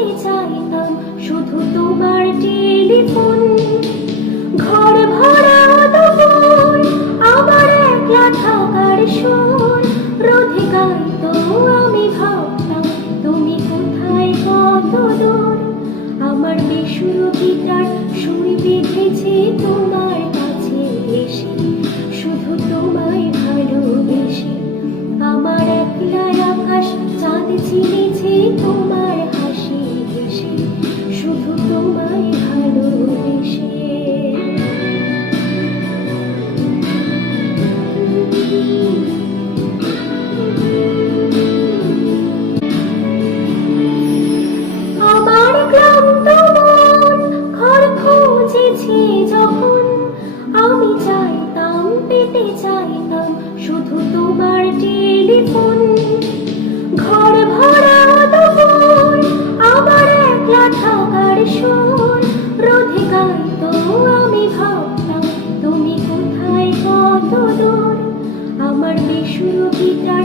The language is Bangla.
পেতে চাইতাম শুধু তোমার টেলিফোন। ঘর ভরা দুপুর আমার একলা থাকার সুর রোধে গাইতো আমি ভাবতাম তুমি কোথায় কত দূর। আমার বেসুরো গিটার সুর বেঁধেছে তোমার কাছে এসে, শুধু তোমায় ভালোবেসে। আমার একলা আকাশ চাঁদ চিনেছে তোমার হাসি হেসে, শুধু তোমায় ভালোবেসে। আমার ক্লান্ত মন ঘর খুঁজেছে যখন, আমি চাইতাম পেতে চাইতাম শুধু তোমার টেলিফোন। ঘর ভরা দুপুর আমার একলা থাকার সুর রোধে গাইতো আমি ভাবতাম তুমি কোথায় কত দূর। আমার বেসুরো গিটার